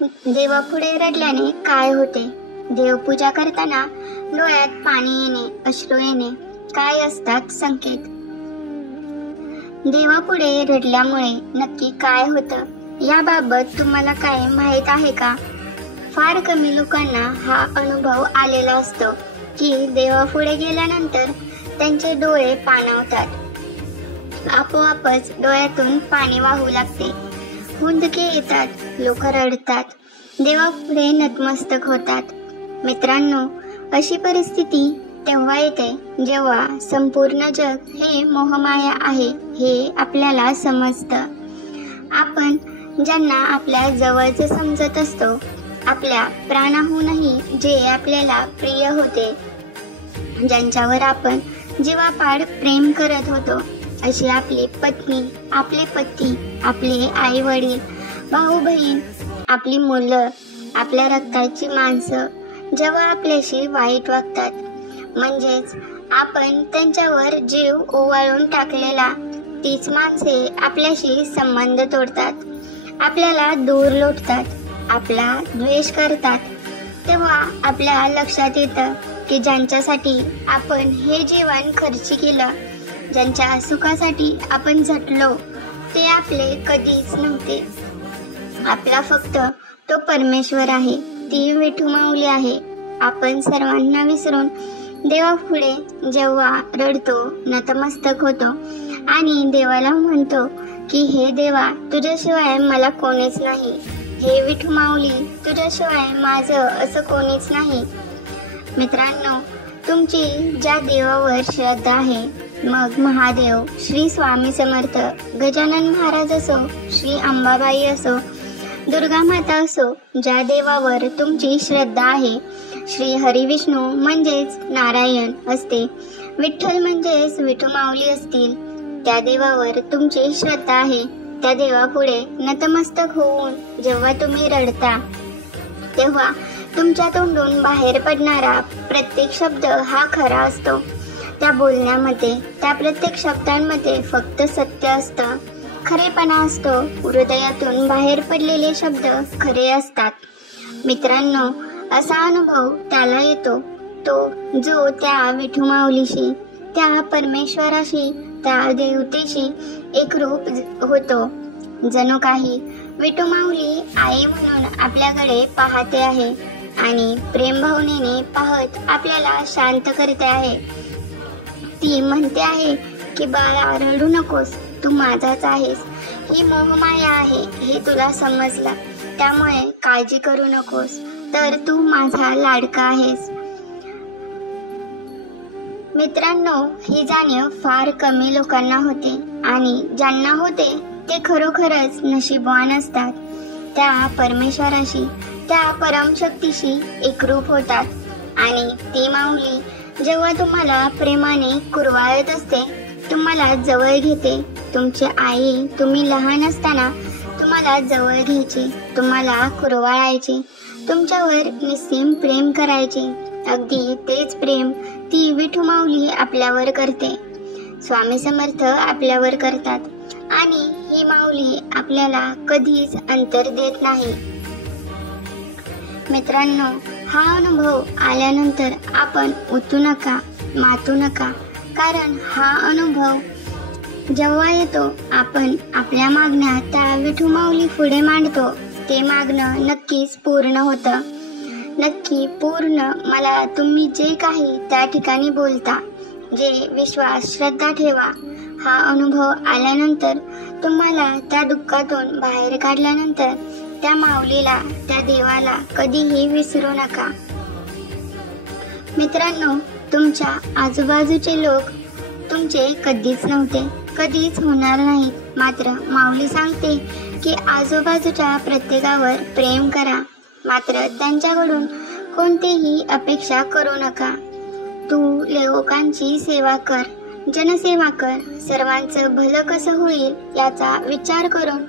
देवापुढे रडल्याने काय होते? देवपूजा करताना डोळ्यात पाणी येणे, अश्रू येणे काय असतात संकेत? देवापुढे रडल्यामुळे नक्की काय होतं याबाबत तुम्हाला काय माहीत आहे का? फार कमी लोकांना हा अनुभव आलेला असतो की देवापुढे गेल्यानंतर त्यांचे डोळे पाणावतात, आपोआपच डोळ्यातून पाणी वाहू लागते, हुंदके येतात, लोक रडतात, देवापुढे नतमस्तक होतात. मित्रांनो, अशी परिस्थिती तेव्हा येते जेव्हा संपूर्ण जग हे मोहमाया आहे हे आपल्याला समजतं. आपण ज्यांना आपल्या जवळचे समजत असतो, आपल्या प्राणाहूनही जे आपल्याला प्रिय होते, ज्यांच्यावर आपण जीवापाड प्रेम करत होतो, अशी आपली पत्नी, आपले पती, आपले आई वडील, भाऊ बहीण, आपली मुलं, आपल्या रक्ताची माणसं जेव्हा आपल्याशी वाईट वागतात, म्हणजेच आपण त्यांच्यावर जीव ओवाळून टाकलेला, तीच माणसे आपल्याशी संबंध तोडतात, आपल्याला दूर लोटतात, आपला द्वेष करतात, तेव्हा आपल्या लक्षात येतं की ज्यांच्यासाठी आपण हे जीवन खर्ची केलं, ज्यांच्या सुखासाठी आपण झटलो, ते आपले कधीच नव्हते. आपला फक्त तो परमेश्वर आहे, ती विठू माऊली आहे. आपण सर्वांना विसरून देवापुढे जेव्हा रडतो, नतमस्तक होतो आणि देवाला म्हणतो की हे देवा, तुझ्याशिवाय मला कोणीच नाही, हे विठू माऊली, तुझ्याशिवाय माझं असं कोणीच नाही. मित्रांनो, तुमची ज्या देवावर श्रद्धा आहे, मग महादेव, श्री स्वामी समर्थ, गजानन महाराज असो, श्री अंबाबाई असो, दुर्गा माता असो, ज्या देवावर तुमची श्रद्धा आहे, श्री हरी विष्णू म्हणजेच नारायण असते, विठ्ठल म्हणजेच विठू माऊली असतील, त्या देवावर तुमची श्रद्धा आहे, त्या देवापुढे नतमस्तक होऊन जेव्हा तुम्ही रडता, तेव्हा तुमच्या तोंडून बाहेर पडणारा प्रत्येक शब्द हा खरा असतो. त्या बोलण्यामध्ये, त्या प्रत्येक शब्दांमध्ये फक्त सत्य असतं, खरेपणा असतो. हृदयातून बाहेर पडलेले शब्द खरे असतात. मित्रांनो, असा अनुभव त्याला येतो तो जो त्या विठू माऊलीशी, त्या परमेश्वराशी, त्या देवतेशी एकरूप होतो. जणू काही विठू माऊली आई म्हणून आपल्याकडे पाहते आहे आणि प्रेम भावनेने पाहत आपल्याला शांत करते आहे. ती म्हणते आहे की बाळा, रडू नकोस, तू माझाच आहेस, ही मोहमाया आहे हे तुला समजलं, त्यामुळे काळजी करू नकोस, तर तू माझा लाडका आहेस. मित्रांनो, ही जाणीव फार कमी लोकांना होते आणि ज्यांना होते ते खरोखरच नशीबवान असतात. त्या परमेश्वराशी, त्या परमशक्तीशी एकरूप होतात आणि ती माऊली जेव्हा तुम्हाला प्रेमाने कुरवाळत असते, तुम्हाला जवळ घेते. तुमची आई तुम्ही लहान असताना तुम्हाला जवळ घ्यायची, तुम्हाला कुरवाळायची, तुमच्यावर निस्सीम प्रेम करायचे. अगदी तेच प्रेम ती विठू माऊली आपल्यावर करते, स्वामी समर्थ आपल्यावर करतात आणि ही माऊली आपल्याला कधीच अंतर देत नाही. मित्रांनो, हा अनुभव आल्यानंतर आपण उतू नका, मातू नका, कारण हा अनुभव जेव्हा येतो, आपण आपल्या मागण्या त्या विठू माऊली पुढे मांडतो, ते मागणं नक्कीच पूर्ण होतं. नक्की पूर्ण. मला तुम्ही जे काही त्या ठिकाणी बोलता, जे विश्वास, श्रद्धा ठेवा, हा अनुभव आल्यानंतर, तुम्हाला त्या दुःखातून बाहेर काढल्यानंतर, त्या माऊलीला, त्या देवाला कधीही विसरू नका. मित्रांनो, तुमच्या आजूबाजूचे लोक तुमचे कधीच नव्हते, कधीच होणार नाहीत. मात्र माऊली सांगते की आजूबाजूच्या प्रत्येकावर प्रेम करा, मात्र त्यांच्याकडून कोणतीही अपेक्षा करू नका. तू लोकांची सेवा कर, जनसेवा कर, सर्वांचं भलं कसं होईल याचा विचार करून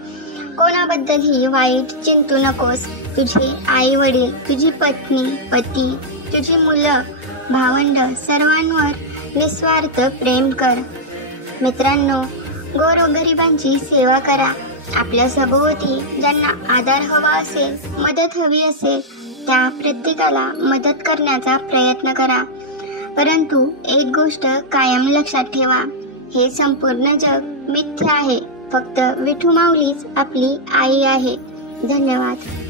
कोणाबद्दलही वाईट चिंतू नकोस. तुझे आई वडील, तुझी पत्नी, पती, तुझी मुलं, भावंड सर्वांवर निस्वार्थ प्रेम कर. मित्रांनो, गोरगरिबांची सेवा करा, आपल्या सभोवती ज्यांना आधार हवा असेल, मदत हवी असेल, त्या प्रत्येकाला मदत करण्याचा प्रयत्न करा. परंतु एक गोष्ट कायम लक्षात ठेवा, हे संपूर्ण जग मिथ्या आहे. फक्त विठू माऊलीच आपली आई आहे. धन्यवाद.